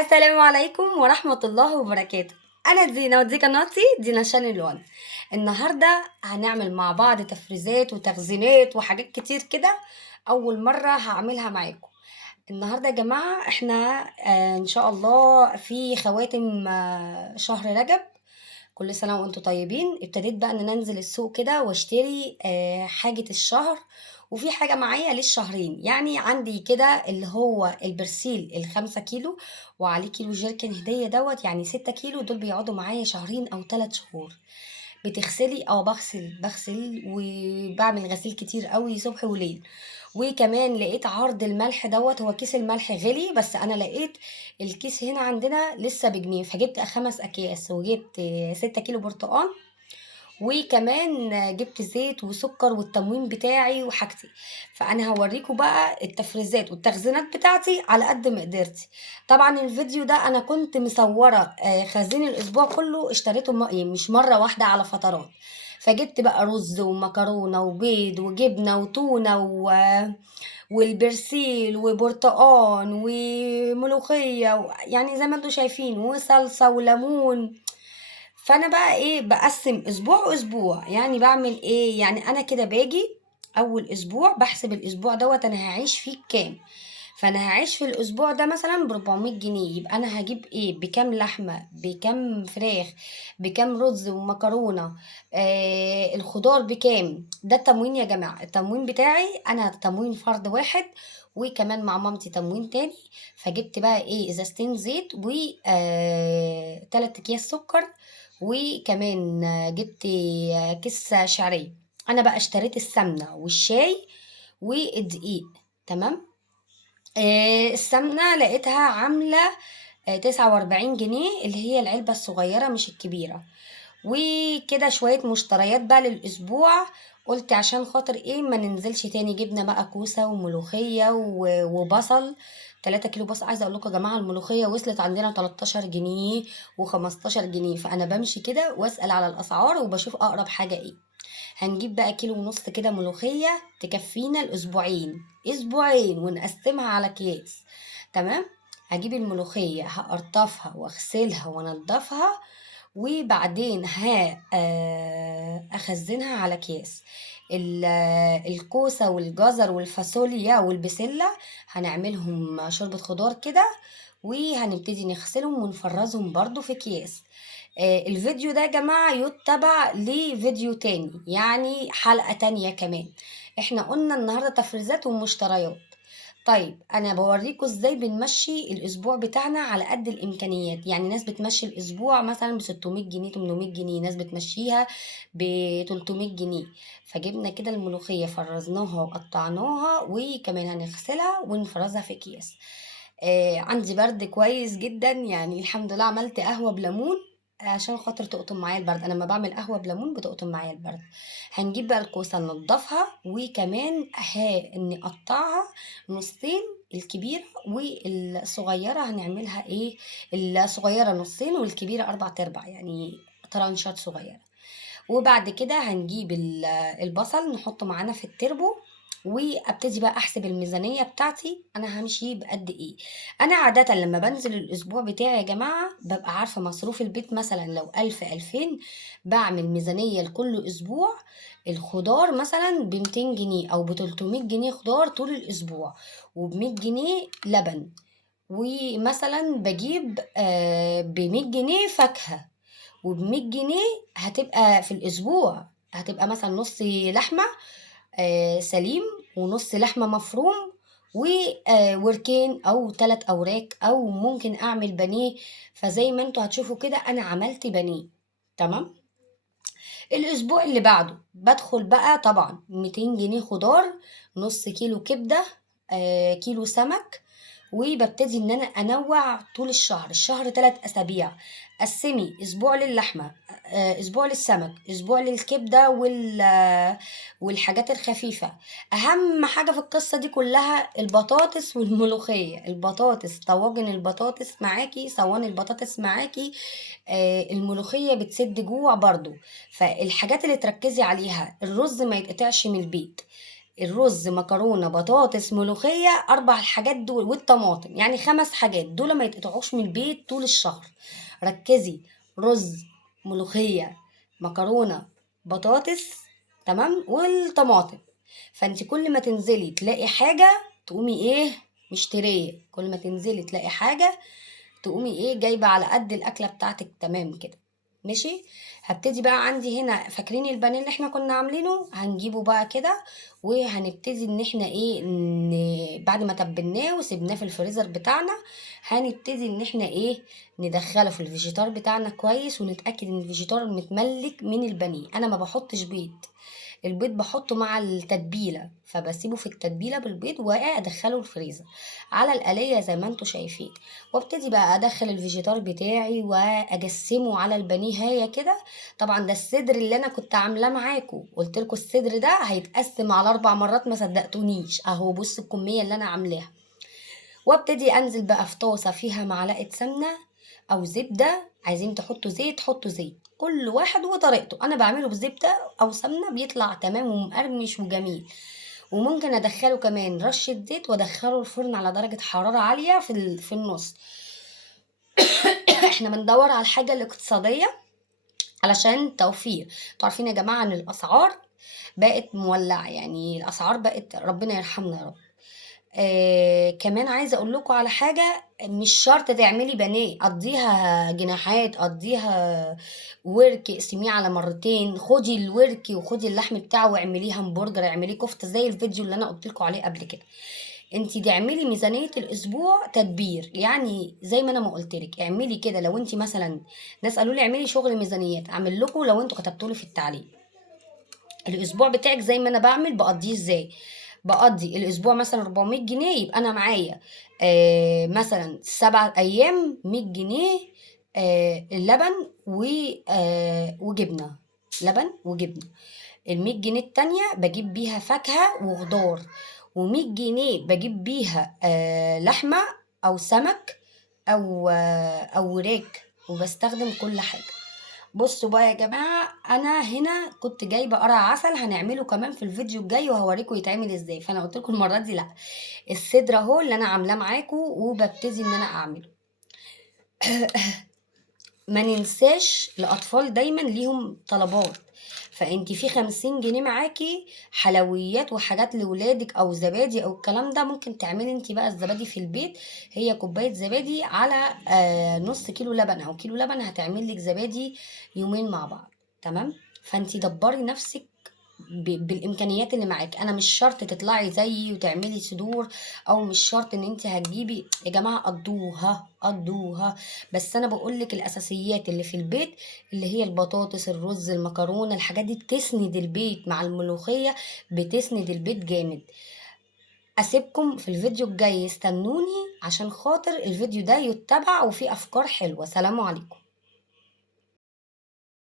السلام عليكم ورحمة الله وبركاته. أنا دينا ودي قناتي دينا شانل وان. النهاردة هنعمل مع بعض تفريزات وتخزينات وحاجات كتير كده. أول مرة هعملها معاكم. النهاردة يا جماعة احنا إن شاء الله في خواتم شهر رجب. كل سنة وانتم طيبين. ابتديت بقى ان انا انزل السوق كده واشتري حاجة الشهر. وفي حاجة معايا للشهرين، يعني عندي كده اللي هو البرسيل ال5 كيلو، وعليه كيلو جيركن هدية دوت، يعني 6 كيلو دول بيقعدوا معايا شهرين او 3 شهور. بتغسلي بغسل وبعمل غسيل كتير قوي صبح وليل. وكمان لقيت عرض الملح دوت، هو كيس الملح غلي بس انا لقيت الكيس هنا عندنا لسه بجنيه، فجبت 5 اكياس وجبت 6 كيلو برتقال. وكمان جبت زيت وسكر والتموين بتاعي وحاجتي. فانا هوريكم بقى التفريزات والتخزينات بتاعتي على قد ما قدرتي. طبعا الفيديو ده انا كنت مصوره خزين الاسبوع كله، اشتريته يعني مش مره واحده، على فترات. فجبت بقى رز ومكرونه وبيض وجبنه وتونه والبرسيل وبرتقان وملوخيه يعني زي ما انتم شايفين، وصلصه وليمون. فانا بقى ايه، بقسم اسبوع واسبوع، يعني بعمل ايه، يعني انا كده باجي اول اسبوع بحسب الاسبوع دوت انا هعيش فيه كام. فانا هعيش في الاسبوع ده مثلا ب400 جنيه، يبقى انا هجيب ايه، بكام لحمه، بكام فراخ، بكام رز ومكرونه، الخضار بكام. ده التموين يا جماعه، التموين بتاعي انا تموين فرد واحد، وكمان مع مامتي تموين تاني. فجبت بقى ايه، ازازتين زيت و 3 اكياس سكر. وكمان جبت كيس شعرية. انا بقى اشتريت السمنة والشاي والدقيق. تمام. السمنة لقيتها عاملة 49 جنيه، اللي هي العلبة الصغيرة مش الكبيرة. وكده شوية مشتريات بقى للأسبوع. قلت عشان خاطر ايه ما ننزلش تاني، جبنا بقى كوسة وملوخية وبصل. 3 كيلو بصل. عايزة اقول لكم يا جماعة، الملوخية وصلت عندنا 13 جنيه و15 جنيه. فانا بمشي كده واسأل على الاسعار وبشوف اقرب حاجة ايه. هنجيب بقى كيلو ونص كده ملوخية تكفينا الأسبوعين. أسبوعين ونقسمها على أكياس. تمام. هجيب الملوخية هقرطفها واغسلها وانضفها، وبعدين أخزنها على أكياس. الكوسة والجزر والفاصوليا والبسلة هنعملهم شوربة خضار كده، وهنبتدي نغسلهم ونفرزهم برضو في أكياس. الفيديو ده يا جماعة يتبع لفيديو تاني، يعني حلقة تانية كمان. احنا قلنا النهاردة تفريزات ومشتريات. طيب انا بوريكم ازاي بنمشي الاسبوع بتاعنا على قد الامكانيات. يعني ناس بتمشي الاسبوع مثلا ب 600 جنيه 800 جنيه، ناس بتمشيها ب 300 جنيه. فجبنا كده الملوخية فرزناها وقطعناها، وكمان هنغسلها ونفرزها في اكياس. عندي برد كويس جدا، يعني الحمد لله عملت قهوة بليمون عشان خاطر تقطم معايا البرد. انا لما بعمل قهوه بليمون بتقطم معايا البرد. هنجيب بقى الكوسه ننضفها، وكمان نقطعها نصين. الكبيره والصغيره هنعملها ايه، الصغيره نصين والكبيره 4 ارباع، يعني طرنشات صغيره. وبعد كده هنجيب البصل نحطه معانا في التربو، وابتدي بقى احسب الميزانيه بتاعتي انا همشي بقد ايه. انا عاده لما بنزل الاسبوع بتاعي يا جماعه ببقى عارفه مصروف البيت، مثلا لو 1000 2000 بعمل ميزانيه لكل اسبوع. الخضار مثلا ب200 جنيه او ب300 جنيه خضار طول الاسبوع، وب100 جنيه لبن. ومثلا بجيب ب100 جنيه فاكهه، وب100 جنيه هتبقى في الأسبوع، هتبقى مثلا نص لحمة سليم، ونص لحمة مفروم، ووركين أو 3 أوراك، أو ممكن أعمل بانيه. فزي ما انتوا هتشوفوا كده أنا عملت بانيه. تمام. الأسبوع اللي بعده بدخل بقى طبعا 200 جنيه خضار، نص كيلو كبدة، كيلو سمك. وببتدي ان انا انوع طول الشهر. الشهر 3 اسابيع. قسمي اسبوع للحمه، اسبوع للسمك، اسبوع للكبده والحاجات الخفيفه. اهم حاجه في القصه دي كلها البطاطس والملوخيه. البطاطس، طواجن البطاطس معاكي، صواني البطاطس معاكي. الملوخيه بتسد جوع برضو. فالحاجات اللي تركزي عليها، الرز ما يتقطعش من البيت، الرز، مكرونة، بطاطس، ملوخية، 4 الحاجات دول والطماطم، يعني 5 حاجات دول ما يتقطعوش من البيت طول الشهر. ركزي، رز، ملوخية، مكرونة، بطاطس، تمام، والطماطم. فانت كل ما تنزلي تلاقي حاجة تقومي ايه مشترية، كل ما تنزلي تلاقي حاجة تقومي ايه جايبة على قد الأكلة بتاعتك، تمام كده. ماشي. هبتدي بقى عندي هنا، فاكرين البانيه اللي احنا كنا عاملينه؟ هنجيبه بقى كده وهنبتدي ان احنا ايه بعد ما تبلناه وسيبناه في الفريزر بتاعنا، هنبتدي ان احنا ايه ندخله في الفيجيتار بتاعنا كويس، ونتأكد ان الفيجيتار متملك من البانيه. انا ما بحطش بيض، البيض باحطه مع التتبيلة، فباسيبه في التتبيلة بالبيض وأدخله الفريزر على الآلية زي ما انتوا شايفين. وابتدي بقى أدخل الفيجيتار بتاعي وأجسمه على البانيهاية كده. طبعا ده الصدر اللي أنا كنت عاملاه معاكم، قلت لكم الصدر ده هيتقسم على 4 مرات، ما صدقتونيش أهو، بص الكمية اللي أنا عاملاها. وابتدي انزل بقى في طاسه فيها معلقه سمنه او زبده، عايزين تحطوا زيت حطوا زيت، كل واحد وطريقته. انا بعمله بزبده او سمنه بيطلع تمام ومقرمش وجميل. وممكن ادخله كمان رشه زيت وادخله الفرن على درجه حراره عاليه في النص. احنا بندور على الحاجه الاقتصاديه علشان توفير. انتوا عارفين يا جماعه ان الاسعار بقت مولعه، يعني الاسعار بقت ربنا يرحمنا يا رب. كمان عايزة اقول لكم على حاجة، مش شرط تعملي بانيه، قضيها جناحات، قضيها ورك، اقسميه على مرتين، خدي الورك وخدي اللحم بتاعه واعمليه همبرجر، اعمليه كفتة زي الفيديو اللي انا قلت لكم عليه قبل كده. انتي تعملي ميزانية الاسبوع تدبير، يعني زي ما انا ما قلت لك اعملي كده. لو انتي مثلا، ناس قالوا لي اعملي شغل ميزانيات، اعمل لكم لو انتوا كتبتوا لي في التعليق الاسبوع بتاعك زي ما انا بعمل بقضيه ازاي. بقضي الاسبوع مثلا 400 جنيه، يبقى انا معايا مثلا 7 ايام 100 جنيه اللبن وجبنه، لبن وجبنه. ال100 جنيه التانية بجيب بيها فاكهة وخضار، و100 جنيه بجيب بيها لحمة أو سمك أو وراك، وبستخدم كل حاجة. بصوا بقى يا جماعة، أنا هنا كنت جايبة قرع عسل هنعمله كمان في الفيديو الجاي وهوريكم يتعمل ازاي، فأنا قلت لكم المرة دي لأ، الصدر اهو اللي أنا عاملاه معاكم وببتدي إن أنا أعمله. ما ننساش الأطفال دايما ليهم طلبات، فانتي في 50 جنيه معاكي حلويات وحاجات لولادك او زبادي او الكلام ده، ممكن تعملي انتي بقى الزبادي في البيت. هي كوباية زبادي على نص كيلو لبن او كيلو لبن هتعمل لك زبادي يومين مع بعض، تمام. فانتي دبري نفسك بالامكانيات اللي معاك. انا مش شرط تطلعي زيي وتعملي صدور، او مش شرط ان انت هتجيبي، يا جماعه قضوها قضوها. بس انا بقولك الاساسيات اللي في البيت، اللي هي البطاطس، الرز، المكرونه، الحاجات دي بتسند البيت مع الملوخيه، بتسند البيت جامد. اسيبكم في الفيديو الجاي، استنوني عشان خاطر الفيديو ده يتبع وفيه افكار حلوه. سلام عليكم.